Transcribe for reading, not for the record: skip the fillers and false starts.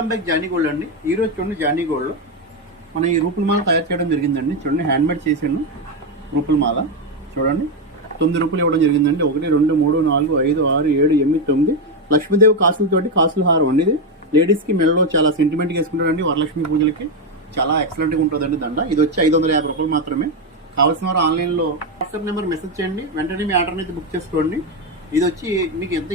Welcome back Johnny gold అండి. ఈరోజు చూడండి జానీ గోల్డ్ మనం ఈ రూపుల మాల తయారు చేయడం జరిగిందండి. చూడండి హ్యాండ్మేడ్ చేసాను రూపుల మాల. చూడండి 9 రూపాయలు ఇవ్వడం జరిగిందండి. 1 2 3 4 5 6 7 8 9 లక్ష్మీదేవి కాసులతోటి కాసుల హారం అండి. ఇది లేడీస్కి మెడలో చాలా సెంటిమెంట్గా వేసుకుంటారండి. వరలక్ష్మి పూజలకి చాలా ఎక్సలెంట్గా ఉంటుందండి దండ. ఇది వచ్చి 550 రూపాయలు మాత్రమే. కావాల్సిన వారు ఆన్లైన్లో వాట్సాప్ నెంబర్ మెసేజ్ చేయండి, వెంటనే మీ ఆర్డర్ అయితే బుక్ చేసుకోండి. ఇది వచ్చి మీకు ఎంత